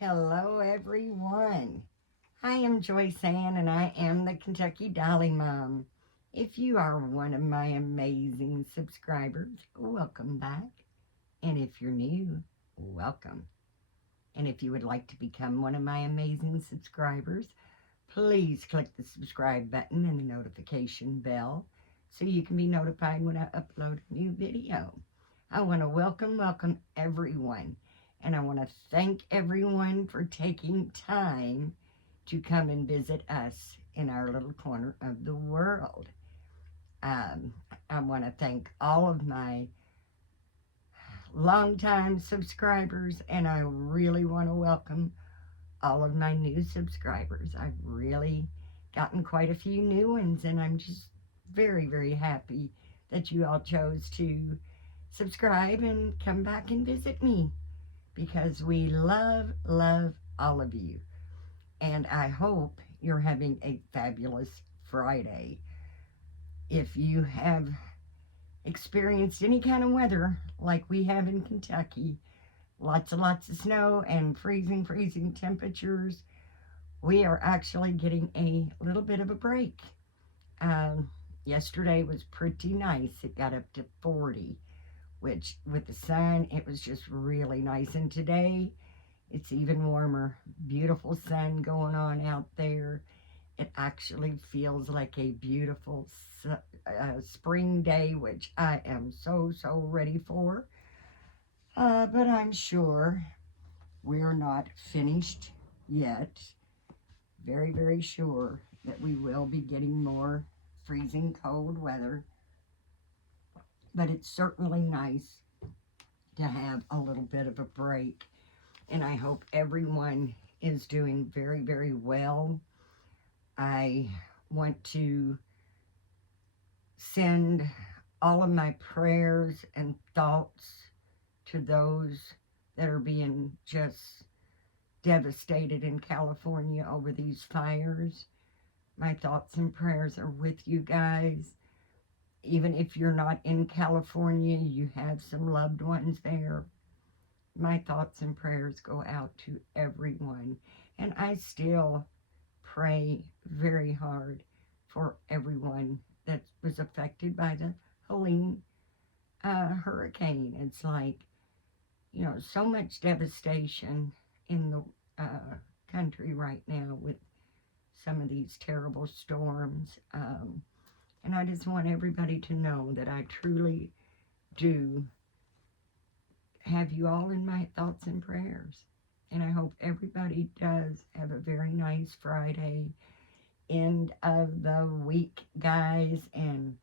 Hello, everyone. I am Joyce Ann, and I am the Kentucky Dolly Mom. If you are one of my amazing subscribers, welcome back. And if you're new, welcome. And if you would like to become one of my amazing subscribers, please click the subscribe button and the notification bell so you can be notified when I upload a new video. I want to welcome everyone. And I want to thank everyone for taking time to come and visit us in our little corner of the world. Um, I want to thank all of my longtime subscribers, and I really want to welcome all of my new subscribers. I've really gotten quite a few new ones, and I'm just very happy that you all chose to subscribe and come back and visit me because we love all of you. And I hope you're having a fabulous Friday. If you have experienced any kind of weather like we have in Kentucky, lots of snow and freezing temperatures, we are actually getting a little bit of a break. Um, Yesterday was pretty nice. It got up to 40, which with the sun, it was just really nice. And today, it's even warmer. Beautiful sun going on out there. It actually feels like a beautiful spring day, which I am so ready for. But I'm sure we're not finished yet. Very sure that we will be getting more freezing cold weather. But it's certainly nice to have a little bit of a break. And I hope everyone is doing very well. I want to send all of my prayers and thoughts to those that are being just devastated in California over these fires. My thoughts and prayers are with you guys. Even if you're not in California, you have some loved ones there. My thoughts and prayers go out to everyone. And I still pray very hard for everyone that was affected by the Helene hurricane. It's like, so much devastation in the country right now with some of these terrible storms. And I just want everybody to know that I truly do have you all in my thoughts and prayers. And I hope everybody does have a very nice Friday, end of the week, guys, and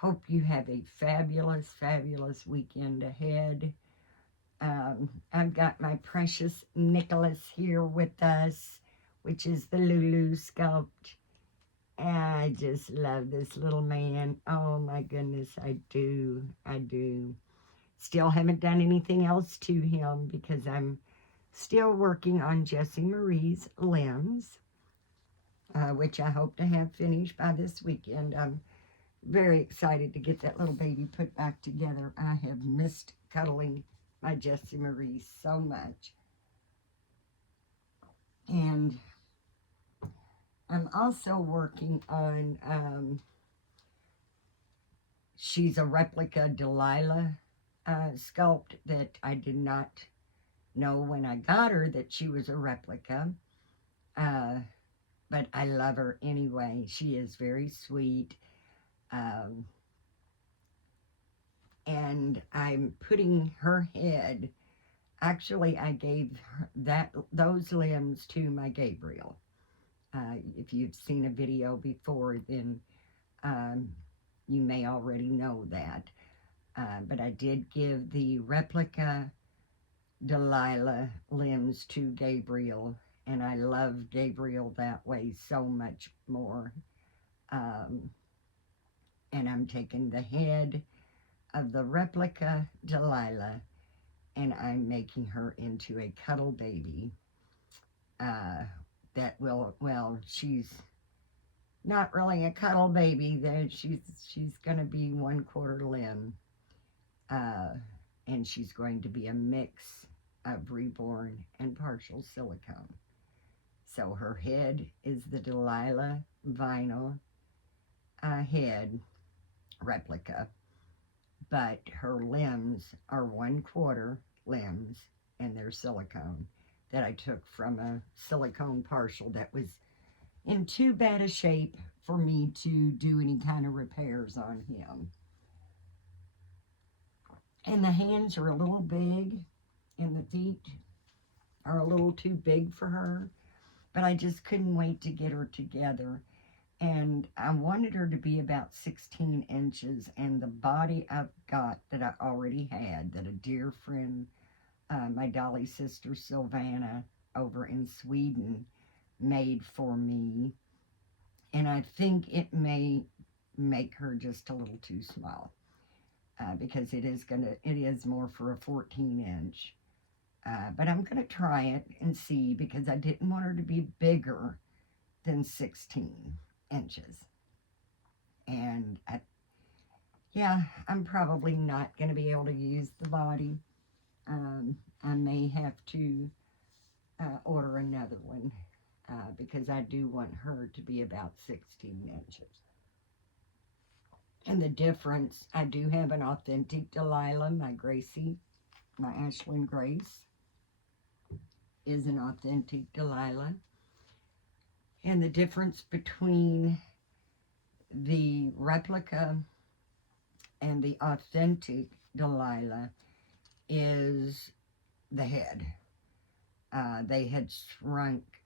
hope you have a fabulous weekend ahead. I've got my precious Nicholas here with us, which is the Lulu sculpt. I just love this little man. Oh my goodness, I do. Still haven't done anything else to him because I'm still working on Jessie Marie's limbs, which I hope to have finished by this weekend. I'm very excited to get that little baby put back together. I have missed cuddling my Jessie Marie so much. And I'm also working on, she's a replica Delilah sculpt that I did not know when I got her that she was a replica. But I love her anyway. She is very sweet. And I'm putting her head, actually I gave those limbs to my Gabriel. If you've seen a video before, then you may already know that. But I did give the replica Delilah limbs to Gabriel, and I love Gabriel that way so much more. And I'm taking the head of the replica Delilah, and I'm making her into a cuddle baby. That will, well, she's not really a cuddle baby. She's going to be 1/4 limb, and she's going to be a mix of reborn and partial silicone. So her head is the Delilah vinyl head replica, but her limbs are 1/4 limbs, and they're silicone that I took from a silicone partial that was in too bad a shape for me to do any kind of repairs on him. And the hands are a little big, and the feet are a little too big for her, but I just couldn't wait to get her together. And I wanted her to be about 16 inches, and the body I've got that I already had, that a dear friend, my Dolly sister Sylvana over in Sweden, made for me, and I think it may make her just a little too small, because it is more for a 14 inch. But I'm gonna try it and see, because I didn't want her to be bigger than 16 inches. And yeah, I'm probably not going to be able to use the body. I may have to order another one, because I do want her to be about 16 inches. And the difference, I do have an authentic Delilah. My Gracie, my Ashlyn Grace, is an authentic Delilah. And the difference between the replica and the authentic Delilah is the head. They had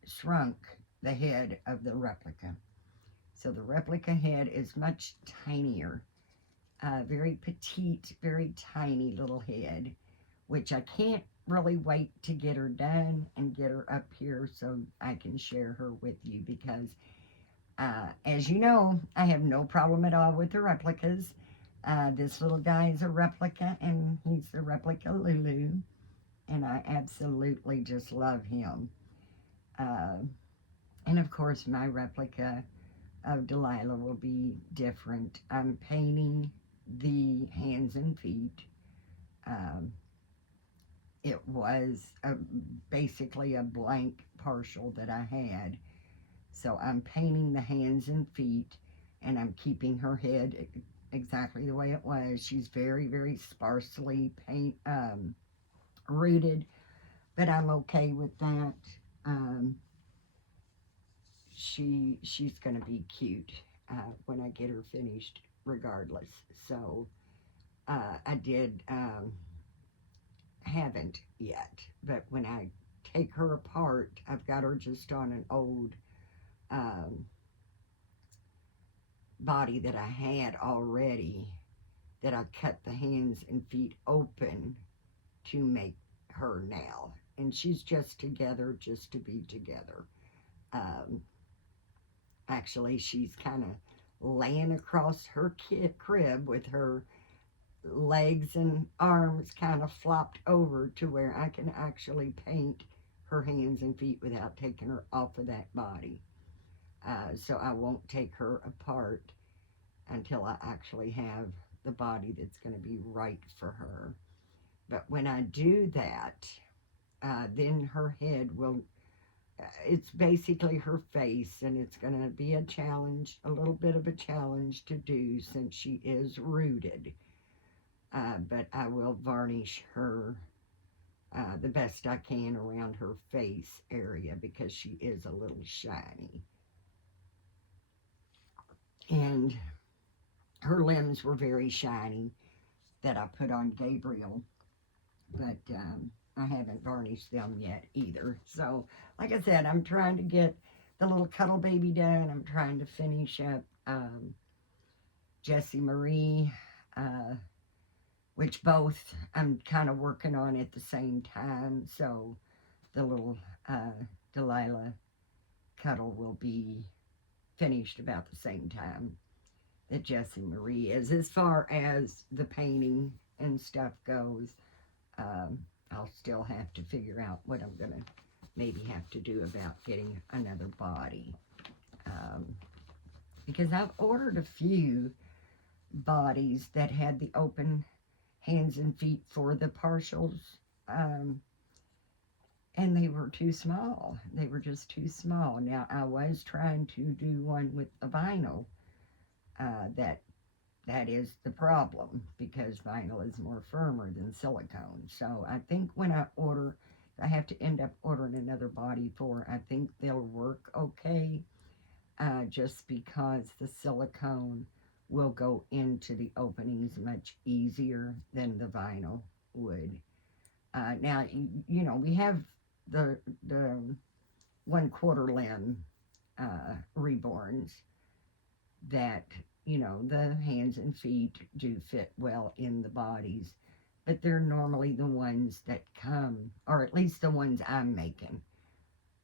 shrunk the head of the replica. So the replica head is much tinier, very petite, very tiny little head, which I can't really wait to get her done and get her up here so I can share her with you, because as you know, I have no problem at all with the replicas. This little guy is a replica, and he's the replica Lulu, and I absolutely just love him. And of course, my replica of Delilah will be different. I'm painting the hands and feet. It was basically a blank partial that I had. So I'm painting the hands and feet, and I'm keeping her head exactly the way it was. She's very, very sparsely rooted, but I'm okay with that. She's going to be cute when I get her finished, regardless. So I haven't yet, but when I take her apart, I've got her just on an old body that I had already, that I cut the hands and feet open to make her now. And she's just together just to be together. Actually, she's kind of laying across her crib with her legs and arms kind of flopped over to where I can actually paint her hands and feet without taking her off of that body. So I won't take her apart until I actually have the body that's going to be right for her. But when I do that, then her head will, it's basically her face, and it's going to be a challenge, a little bit of a challenge to do, since she is rooted. But I will varnish her the best I can around her face area, because she is a little shiny. And her limbs were very shiny that I put on Gabriel, but I haven't varnished them yet either. So, like I said, I'm trying to get the little cuddle baby done. I'm trying to finish up Jessie Marie, which both I'm kind of working on at the same time. So the little Delilah cuddle will be finished about the same time that Jessie Marie is. As far as the painting and stuff goes, I'll still have to figure out what I'm going to maybe have to do about getting another body. Because I've ordered a few bodies that had the open hands and feet for the partials. and they were too small. They were just too small. Now, I was trying to do one with a vinyl. That is the problem because vinyl is more firmer than silicone. So I think when I have to end up ordering another body for, I think they'll work okay, just because the silicone will go into the openings much easier than the vinyl would. Now, we have the 1/4 limb reborns that, the hands and feet do fit well in the bodies, but they're normally the ones that come, or at least the ones I'm making.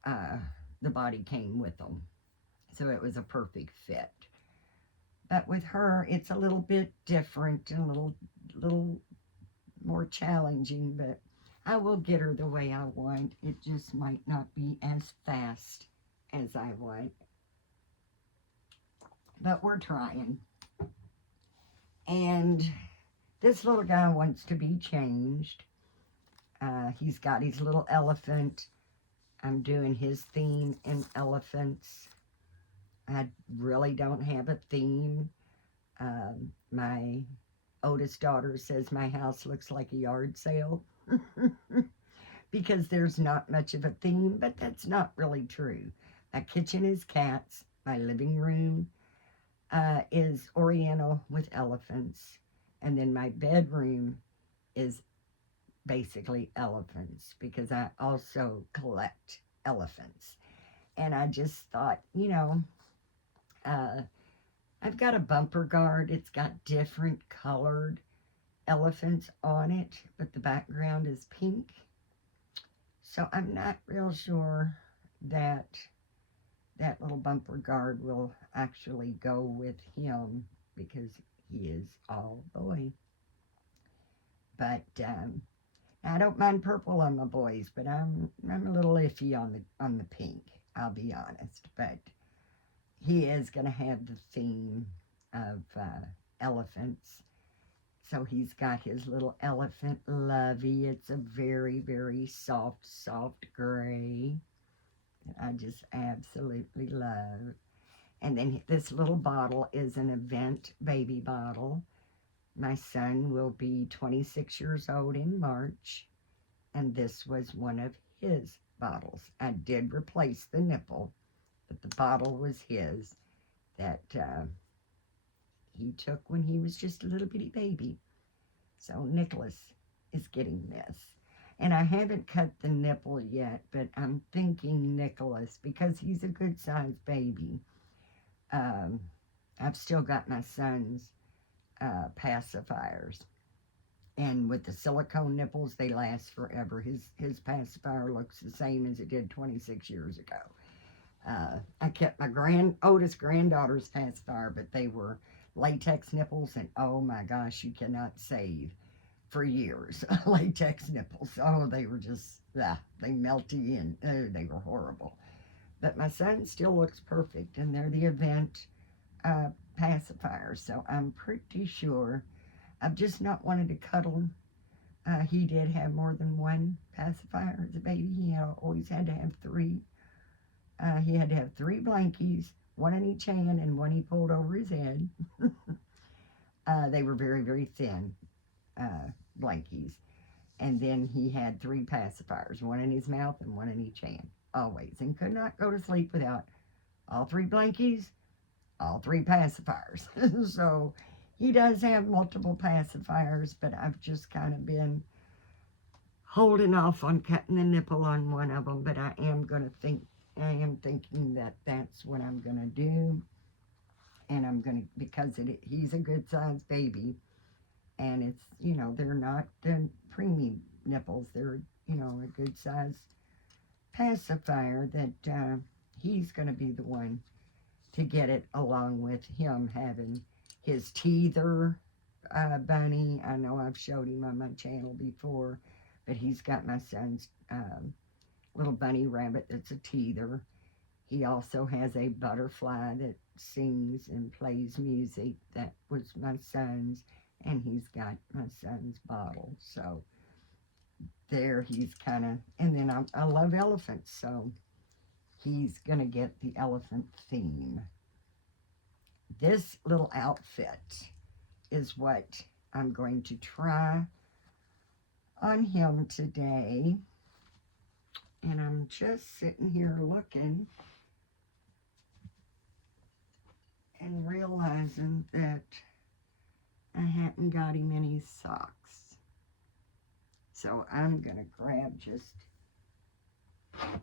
Uh, the body came with them, so it was a perfect fit. But with her, it's a little bit different and a little more challenging, but I will get her the way I want. It just might not be as fast as I want, but we're trying. And this little guy wants to be changed. He's got his little elephant. I'm doing his theme in elephants. I really don't have a theme. My oldest daughter says my house looks like a yard sale because there's not much of a theme, but that's not really true. My kitchen is cats. My living room is Oriental with elephants. And then my bedroom is basically elephants because I also collect elephants. And I just thought, uh, I've got a bumper guard. It's got different colored elephants on it, but the background is pink. So I'm not real sure that that little bumper guard will actually go with him because he is all boy. But I don't mind purple on my boys, but I'm a little iffy on the pink. I'll be honest, but he is going to have the theme of elephants. So he's got his little elephant lovey. It's a very, very soft, soft gray that I just absolutely love. And then this little bottle is an event baby bottle. My son will be 26 years old in March, and this was one of his bottles. I did replace the nipple, but the bottle was his that he took when he was just a little bitty baby. So Nicholas is getting this. And I haven't cut the nipple yet, but I'm thinking Nicholas because he's a good sized baby. Um, I've still got my son's pacifiers. And with the silicone nipples, they last forever. His pacifier looks the same as it did 26 years ago. I kept my oldest granddaughter's pacifier, but they were latex nipples, and oh my gosh, you cannot save for years. Latex nipples. Oh, they were just, they melted in. Oh, they were horrible. But my son still looks perfect, and they're the event uh, pacifiers, so I'm pretty sure. I've just not wanted to cuddle. He did have more than one pacifier as a baby. He always had to have three. He had to have three blankies, one in each hand and one he pulled over his head. They were very, very thin blankies. And then he had three pacifiers, one in his mouth and one in each hand, always. And could not go to sleep without all three blankies, all three pacifiers. So he does have multiple pacifiers, but I've just kind of been holding off on cutting the nipple on one of them. But I am thinking that that's what I'm going to do. And I'm going to, because he's a good sized baby. And it's, they're not the preemie nipples. They're, a good sized pacifier that he's going to be the one to get it, along with him having his teether bunny. I know I've showed him on my channel before, but he's got my son's little bunny rabbit that's a teether. He also has a butterfly that sings and plays music. That was my son's, and he's got my son's bottle. So there he's kind of, and then I love elephants, so he's going to get the elephant theme. This little outfit is what I'm going to try on him today. And I'm just sitting here looking and realizing that I hadn't got him any socks. So I'm going to grab just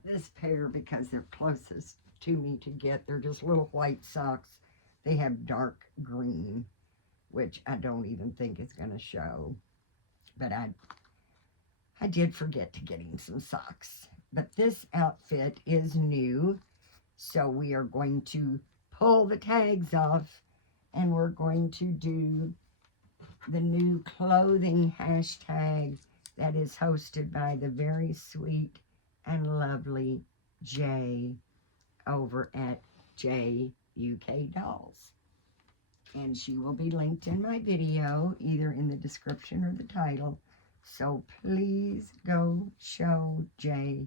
this pair because they're closest to me to get. They're just little white socks. They have dark green, which I don't even think is going to show. But I did forget to get him some socks. But this outfit is new, so we are going to pull the tags off, and we're going to do the new clothing hashtag that is hosted by the very sweet and lovely Jay over at J UK Dolls. And she will be linked in my video, either in the description or the title. So please go show Jay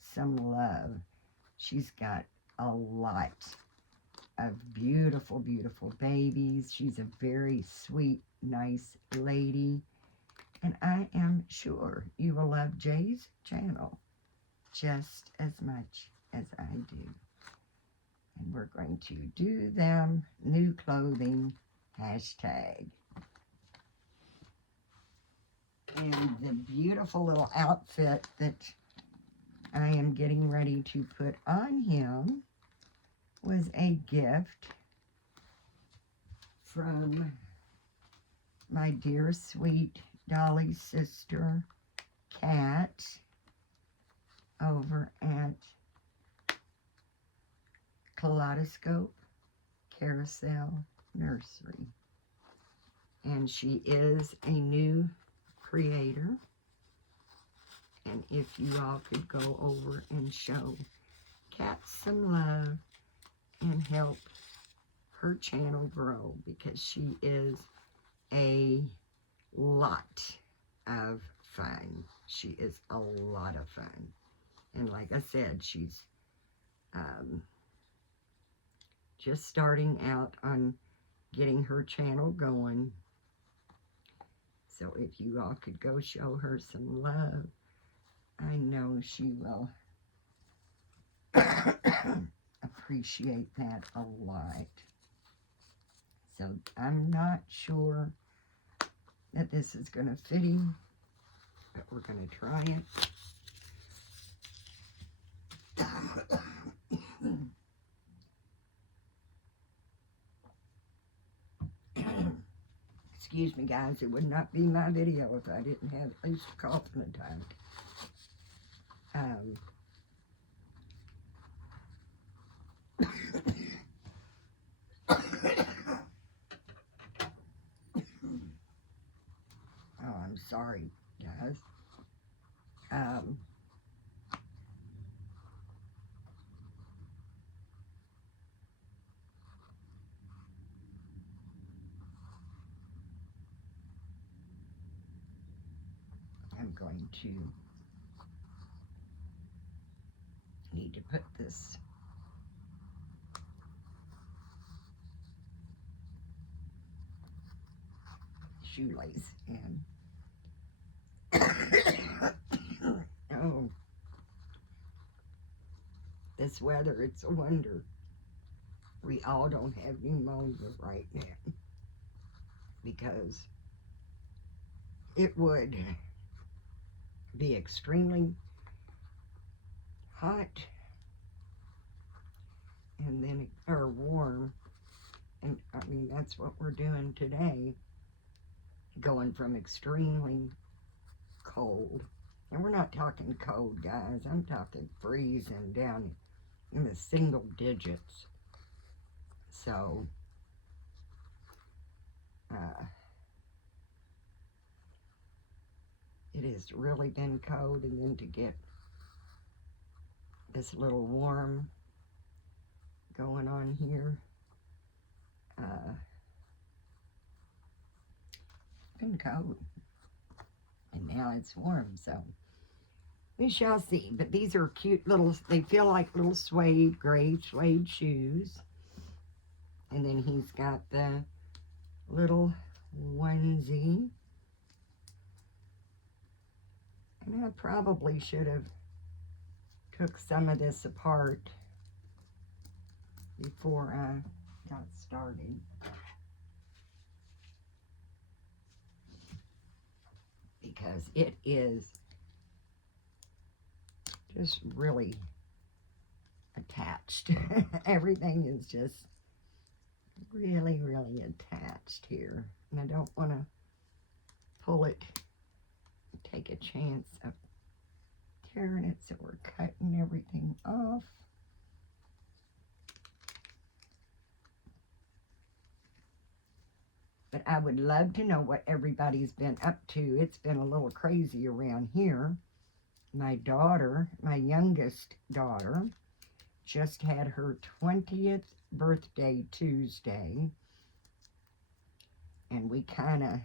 some love. She's got a lot of beautiful, beautiful babies. She's a very sweet, nice lady. And I am sure you will love Jay's channel just as much as I do. And we're going to do them new clothing hashtag. And the beautiful little outfit that I am getting ready to put on him was a gift from my dear sweet Dolly's sister, Kat, over at Kaleidoscope Carousel Nursery. And she is a new creator. And if you all could go over and show Kat some love and help her channel grow, because she is a lot of fun. She is a lot of fun. And like I said, she's just starting out on getting her channel going. So if you all could go show her some love, I know she will appreciate that a lot. So I'm not sure that this is going to fit him, but we're going to try it. Excuse me, guys. It would not be my video if I didn't have at least a coughing attack. Oh, I'm sorry, guys. I'm going to need to put this shoelace in. Oh, this weather, it's a wonder we all don't have pneumonia right now, because it would be extremely hot and then or warm, and I mean that's what we're doing today, going from extremely cold, and we're not talking cold, guys, I'm talking freezing down in the single digits. So it has really been cold, and then to get this little warm going on here, it's been cold, and now it's warm. So We shall see. But these are cute little, they feel like little suede, gray suede shoes. And then he's got the little onesie. And I probably should have took some of this apart before I got started. Because it is just really attached. Everything is just really, really attached here. And I don't want to pull it, take a chance of tearing it, so we're cutting everything off. But I would love to know what everybody's been up to. It's been a little crazy around here. My daughter, my youngest daughter, just had her 20th birthday Tuesday. And we kind of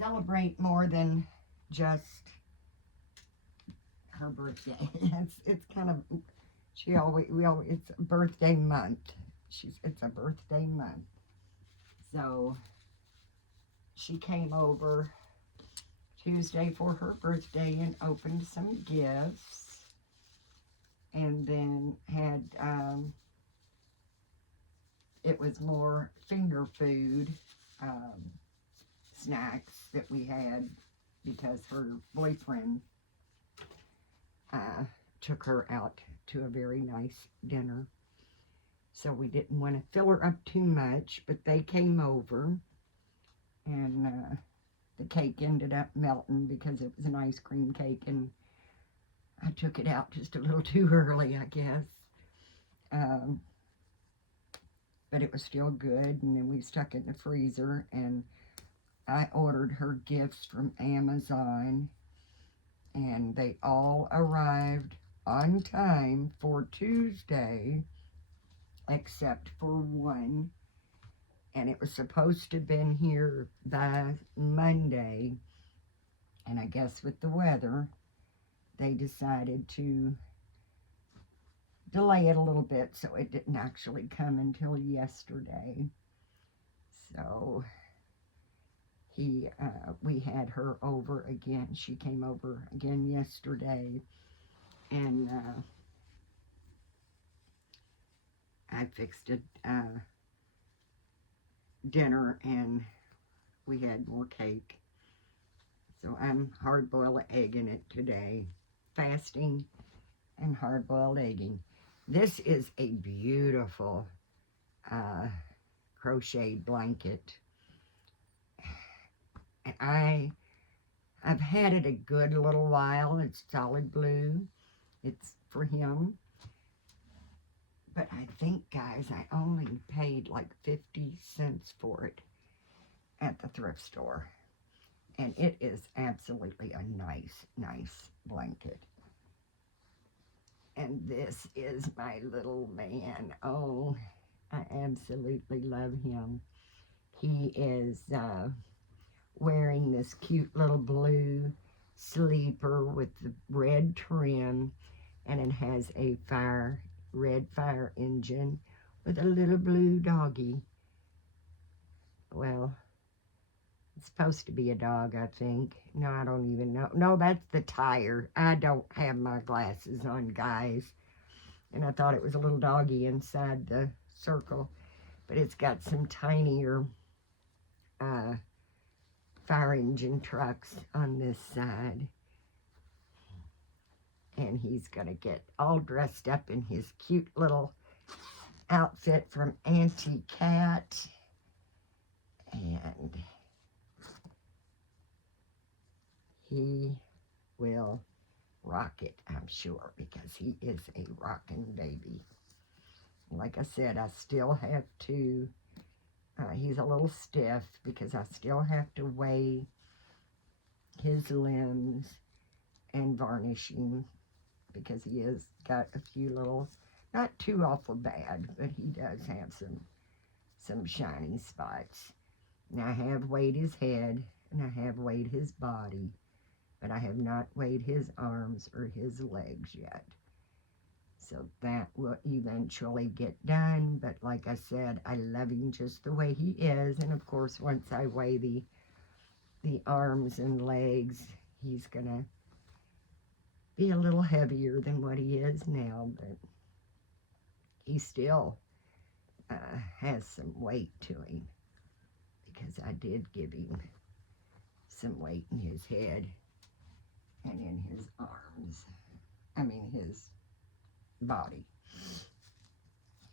celebrate more than just her birthday. It's kind of, it's a birthday month. It's a birthday month. So she came over Tuesday for her birthday and opened some gifts, and then had it was more finger food snacks that we had because her boyfriend took her out to a very nice dinner. So we didn't want to fill her up too much, but they came over, and the cake ended up melting because it was an ice cream cake, and I took it out just a little too early, I guess. But it was still good, and then we stuck it in the freezer, and I ordered her gifts from Amazon, and they all arrived on time for Tuesday, except for one, and it was supposed to have been here by Monday, and I guess with the weather, they decided to delay it a little bit, so it didn't actually come until yesterday. So we had her over again. She came over again yesterday, and I fixed a dinner, and we had more cake. So I'm hard-boiled egging it today, fasting and hard-boiled egging. This is a beautiful crocheted blanket, and I've had it a good little while. It's solid blue. It's for him. But I think, guys, I only paid like 50 cents for it at the thrift store. And it is absolutely a nice, nice blanket. And this is my little man. Oh, I absolutely love him. He is wearing this cute little blue sleeper with the red trim, and it has a red fire engine with a little blue doggy. Well, it's supposed to be a dog, I think. No, I don't even know. No, that's the tire. I don't have my glasses on, guys. And I thought it was a little doggy inside the circle. But it's got some tinier fire engine trucks on this side. And he's going to get all dressed up in his cute little outfit from Auntie Cat. And he will rock it, I'm sure, because he is a rockin' baby. Like I said, I still have to, he's a little stiff because I still have to weigh his limbs and varnish him, because he has got a few little, not too awful bad, but he does have some shiny spots. Now I have weighed his head and I have weighed his body, but I have not weighed his arms or his legs yet. So that will eventually get done. But like I said, I love him just the way he is. And of course, once I weigh the arms and legs, he's going to be a little heavier than what he is now. But he still has some weight to him, because I did give him some weight in his head and in his arms. His body.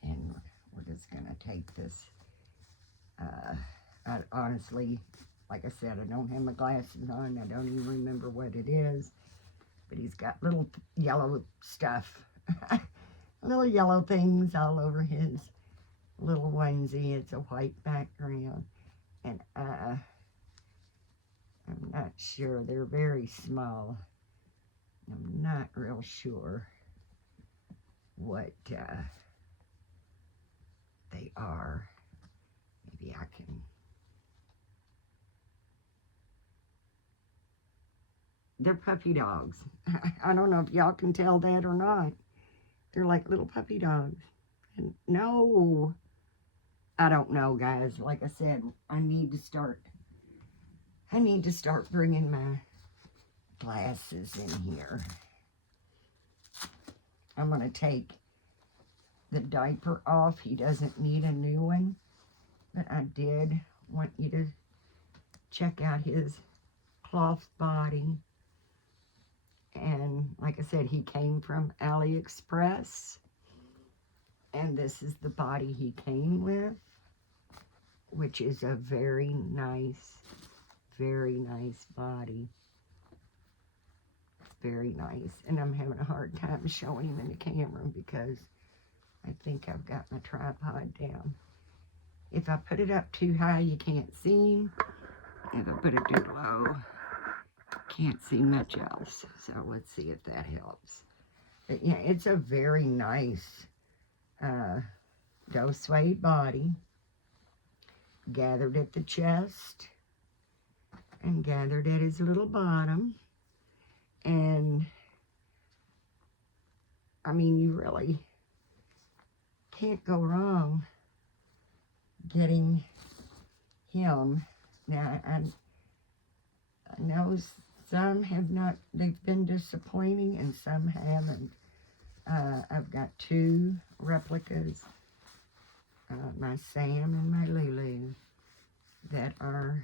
And we're just going to take this. I honestly, like I said, I don't have my glasses on. I don't even remember what it is. But he's got little yellow stuff. Little yellow things all over his little onesie. It's a white background. And I'm not sure. They're very small. I'm not real sure what they are. Maybe I can. They're puppy dogs. I don't know if y'all can tell that or not. They're like little puppy dogs. And no, I don't know, guys. Like I said, I need to start bringing my glasses in here. I'm going to take the diaper off. He doesn't need a new one. But I did want you to check out his cloth body. And like I said, he came from AliExpress. And this is the body he came with, which is a very nice body. Very nice. And I'm having a hard time showing him in the camera because I think I've got my tripod down. If I put it up too high, you can't see him. If I put it too low, can't see much else. So let's see if that helps. But yeah, it's a very nice doe suede body. Gathered at the chest and gathered at his little bottom. And you really can't go wrong getting him. Now, I know some have not, they've been disappointing, and some haven't. I've got two replicas, my Sam and my Lulu, that are,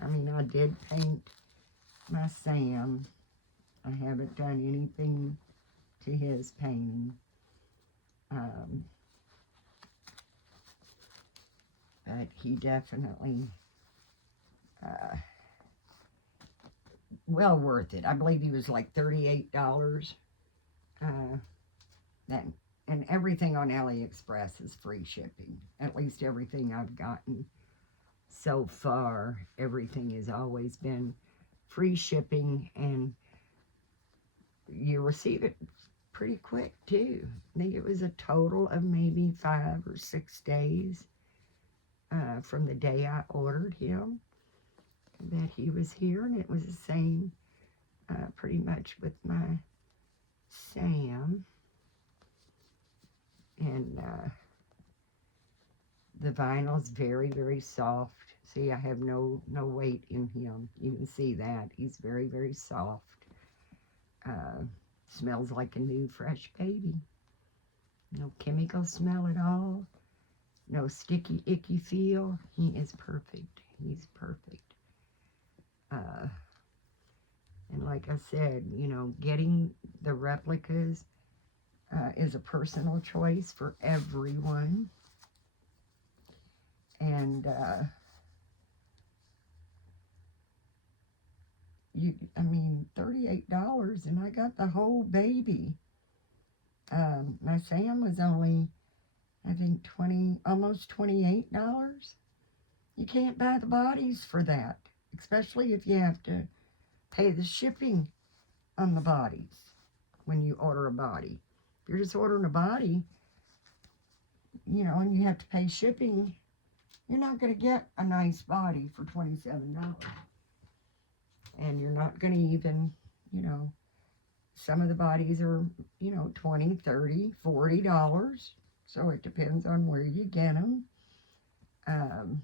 I did paint my Sam. I haven't done anything to his painting. But he definitely, well worth it. I believe he was like $38. And everything on AliExpress is free shipping. At least everything I've gotten so far, everything has always been free shipping, and you receive it pretty quick too. I think it was a total of maybe 5 or 6 days from the day I ordered him that he was here, and it was the same pretty much with my Sam. And the vinyl's very, very soft. See, I have no weight in him. You can see that. He's very, very soft. Smells like a new, fresh baby. No chemical smell at all. No sticky, icky feel. He is perfect. He's perfect. And like I said, getting the replicas is a personal choice for everyone. And $38, and I got the whole baby. My Sam was only, I think, almost $28. You can't buy the bodies for that, especially if you have to pay the shipping on the bodies when you order a body. If you're just ordering a body, and you have to pay shipping, you're not going to get a nice body for $27. And you're not going to even, some of the bodies are, 20, 30, $40. So it depends on where you get them. And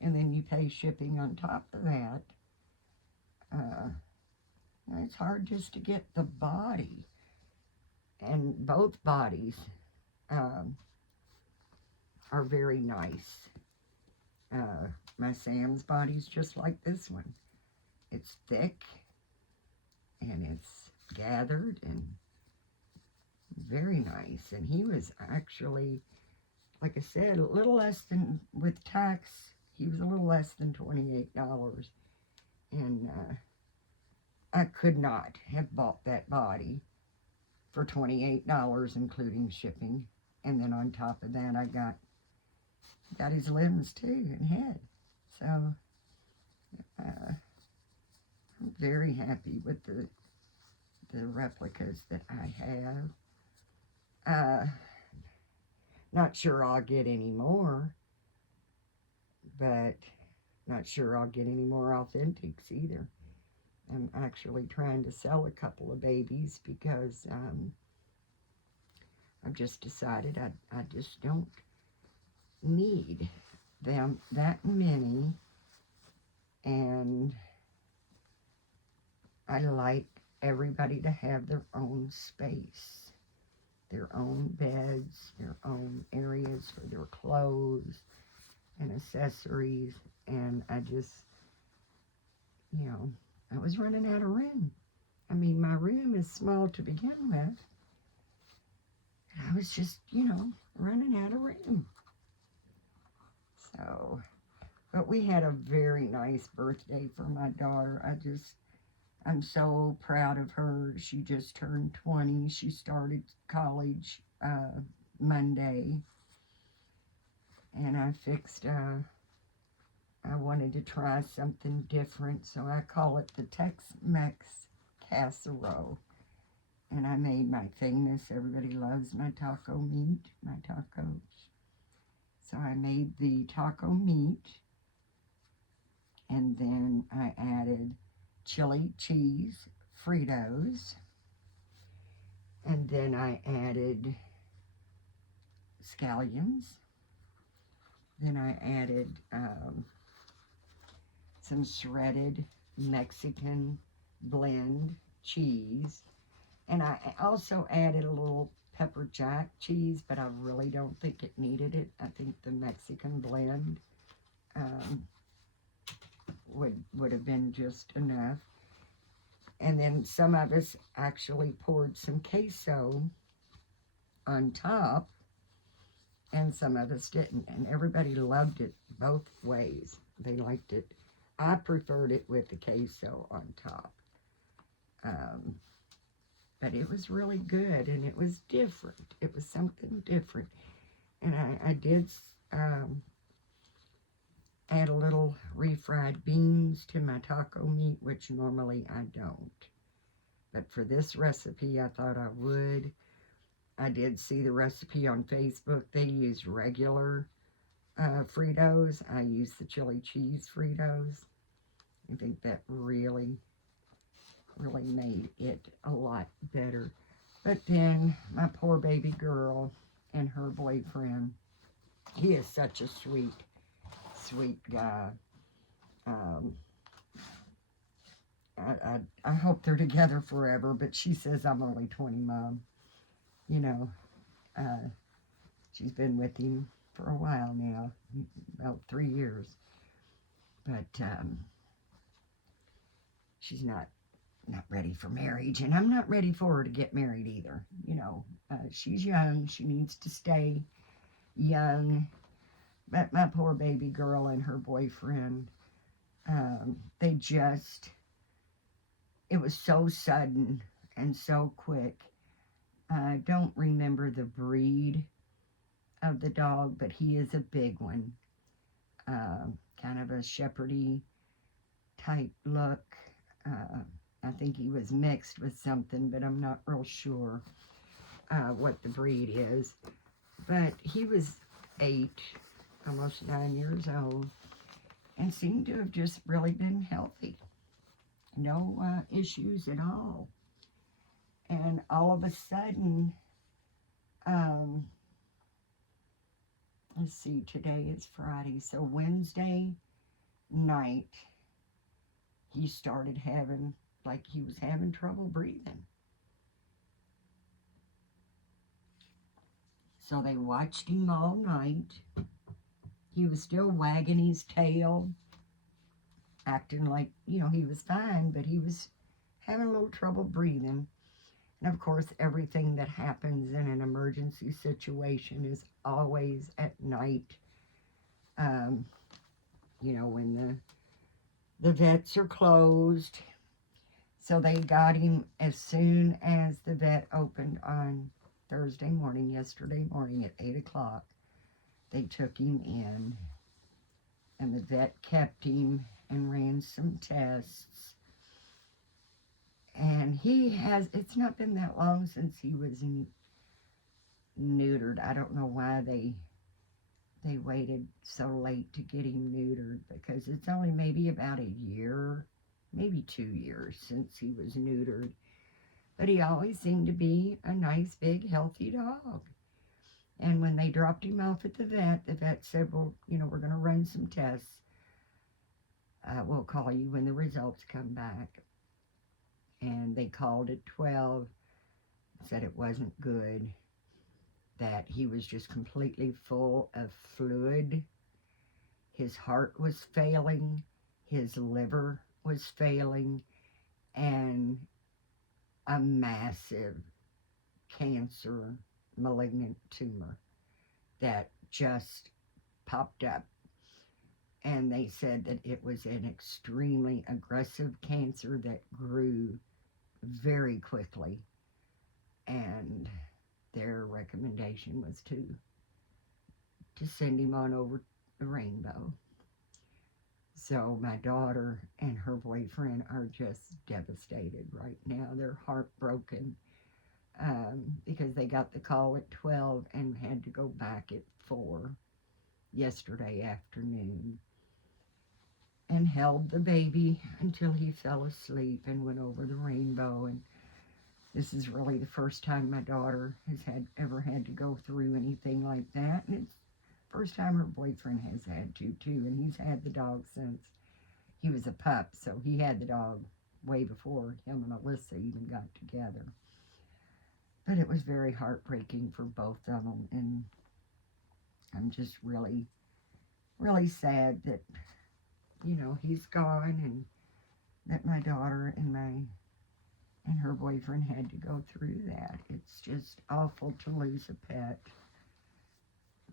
then you pay shipping on top of that. It's hard just to get the body. And both bodies are very nice. My Sam's body's just like this one. It's thick and it's gathered and very nice. And he was actually, like I said, a little less than, with tax, he was a little less than $28. And I could not have bought that body for $28, including shipping. And then on top of that, I got his limbs too and head. So I'm very happy with the replicas that I have. Not sure I'll get any more, but not sure I'll get any more authentics either. I'm actually trying to sell a couple of babies because I've just decided I just don't need them that many, and I like everybody to have their own space, their own beds, their own areas for their clothes and accessories. And I just, I was running out of room. I mean, my room is small to begin with. I was just, running out of room. So, but we had a very nice birthday for my daughter. I'm so proud of her. She just turned 20. She started college Monday. And I wanted to try something different, so I call it the Tex-Mex casserole. And I made my famous, everybody loves my taco meat, my tacos. So I made the taco meat, and then I added chili cheese Fritos, and then I added scallions. Then I added some shredded Mexican blend cheese, and I also added a little pepper jack cheese, but I really don't think it needed it. I think the Mexican blend would have been just enough. And then some of us actually poured some queso on top, and some of us didn't. And everybody loved it both ways. They liked it. I preferred it with the queso on top. But it was really good, and it was different. It was something different. And I did add a little refried beans to my taco meat, which normally I don't. But for this recipe, I thought I would. I did see the recipe on Facebook. They use regular Fritos. I use the chili cheese Fritos. I think that really made it a lot better. But then my poor baby girl and her boyfriend, he is such a sweet guy. I hope they're together forever, but she says I'm only 20, Mom. She's been with him for a while now, about 3 years. But she's not ready for marriage, and I'm not ready for her to get married either. She's young. She needs to stay young. But my poor baby girl and her boyfriend, it was so sudden and so quick. I don't remember the breed of the dog, but he is a big one. Kind of a shepherdy type look. I think he was mixed with something, but I'm not real sure what the breed is. But he was 8, almost 9 years old. and seemed to have just really been healthy. No issues at all. And all of a sudden, um, let's see, today is Friday, so Wednesday night, he started having, like he was having trouble breathing. So they watched him all night. He was still wagging his tail, acting like, he was fine, but he was having a little trouble breathing. And of course, everything that happens in an emergency situation is always at night. When the vets are closed. So they got him as soon as the vet opened on Thursday morning, yesterday morning at 8 o'clock. They took him in, and the vet kept him and ran some tests. And it's not been that long since he was neutered. I don't know why they waited so late to get him neutered, because it's only maybe about a year, maybe 2 years since he was neutered. But he always seemed to be a nice, big, healthy dog. And when they dropped him off at the vet said, well, we're going to run some tests. We'll call you when the results come back. And they called at 12, said it wasn't good, that he was just completely full of fluid. His heart was failing, his liver was failing, and a massive cancer, malignant tumor that just popped up. And they said that it was an extremely aggressive cancer that grew very quickly. And their recommendation was to send him on over the Rainbow. So my daughter and her boyfriend are just devastated right now. They're heartbroken because they got the call at 12 and had to go back at 4 yesterday afternoon, and held the baby until he fell asleep and went over the Rainbow. And this is really the first time my daughter has ever had to go through anything like that. And it's the first time her boyfriend has had to, too. And he's had the dog since he was a pup. So he had the dog way before him and Alyssa even got together. But it was very heartbreaking for both of them. And I'm just really, really sad that, he's gone, and that my daughter and her boyfriend had to go through that. It's just awful to lose a pet.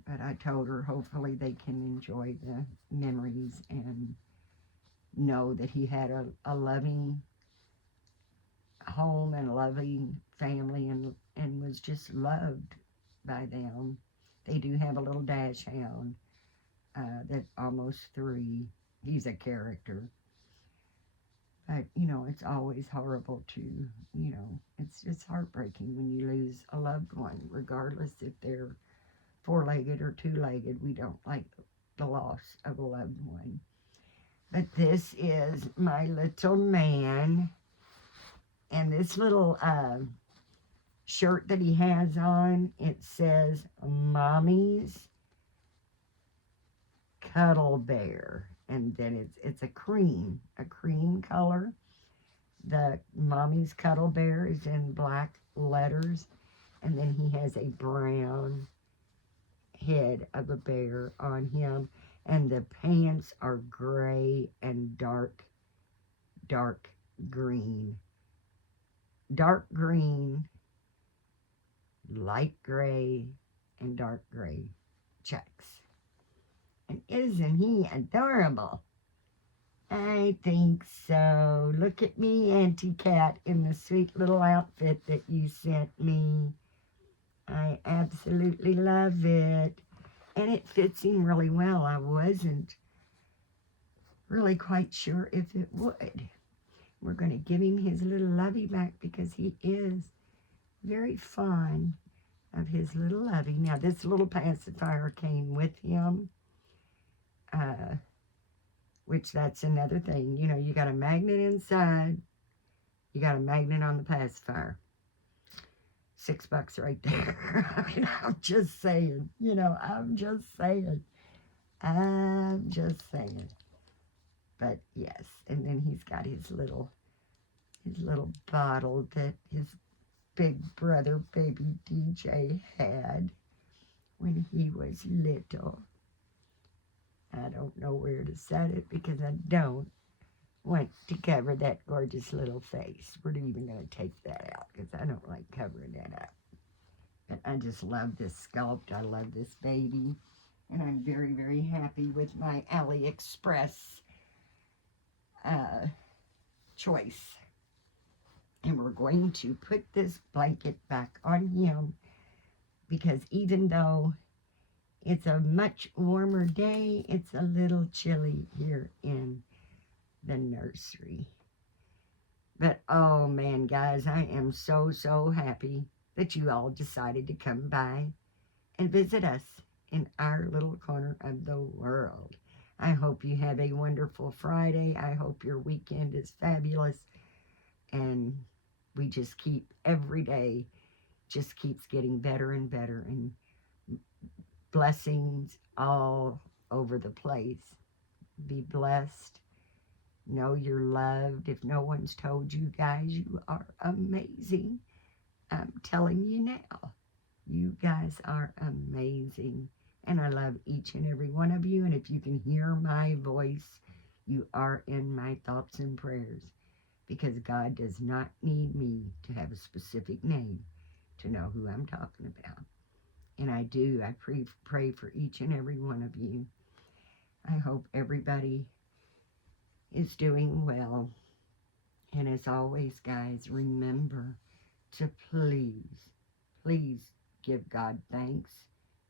But I told her hopefully they can enjoy the memories and know that he had a loving home and a loving family, and was just loved by them. They do have a little dash hound that's almost 3. He's a character. But, it's always horrible to, it's just heartbreaking when you lose a loved one, regardless if they're 4-legged or 2-legged. We don't like the loss of a loved one. But this is my little man. And this little shirt that he has on, it says Mommy's Cuddle Bear. And then it's a cream color. The Mommy's Cuddle Bear is in black letters. And then he has a brown head of a bear on him. And the pants are gray and dark green. Dark green, light gray, and dark gray checks. And isn't he adorable? I think so. Look at me, Auntie Cat, in the sweet little outfit that you sent me. I absolutely love it. And it fits him really well. I wasn't really quite sure if it would. We're going to give him his little lovey back because he is very fond of his little lovey. Now, this little pacifier came with him. which that's another thing. You know, you got a magnet inside, you got a magnet on the pacifier. $6 right there. I mean, I'm just saying, you know, I'm just saying. I'm just saying. But yes, and then he's got his little bottle that his big brother, baby DJ, had when he was little. I don't know where to set it because I don't want to cover that gorgeous little face. We're even going to take that out because I don't like covering that up. But I just love this sculpt. I love this baby. And I'm very, very happy with my AliExpress choice. And we're going to put this blanket back on him because even though it's a much warmer day, it's a little chilly here in the nursery. But oh man, guys, I am so, so happy that you all decided to come by and visit us in our little corner of the world. I hope you have a wonderful Friday. I hope your weekend is fabulous. And we just keep, every day just keeps getting better and better. And blessings all over the place. Be blessed. Know you're loved. If no one's told you guys, you are amazing. I'm telling you now. You guys are amazing. And I love each and every one of you. And if you can hear my voice, you are in my thoughts and prayers. Because God does not need me to have a specific name to know who I'm talking about. And I do. I pray for each and every one of you. I hope everybody is doing well. And as always, guys, remember to please give God thanks,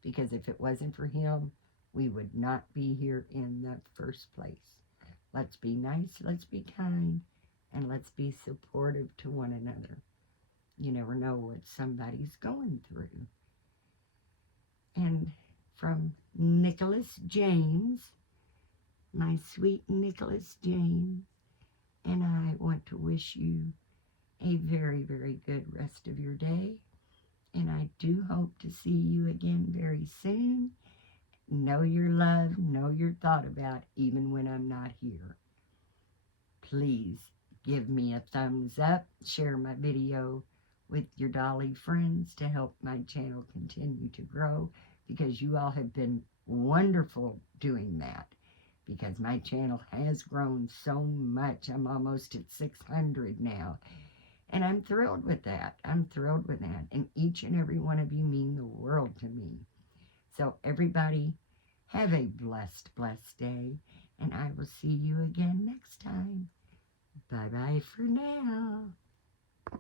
because if it wasn't for him, we would not be here in the first place. Let's be nice, let's be kind, and let's be supportive to one another. You never know what somebody's going through. And from Nicholas James, my sweet Nicholas James, and I want to wish you a very, very good rest of your day. And I do hope to see you again very soon. Know you're loved, know you're thought about, even when I'm not here. Please give me a thumbs up, share my video with your Dolly friends to help my channel continue to grow, because you all have been wonderful doing that, because my channel has grown so much. I'm almost at 600 now. And I'm thrilled with that. I'm thrilled with that. And each and every one of you mean the world to me. So everybody, have a blessed, blessed day. And I will see you again next time. Bye-bye for now.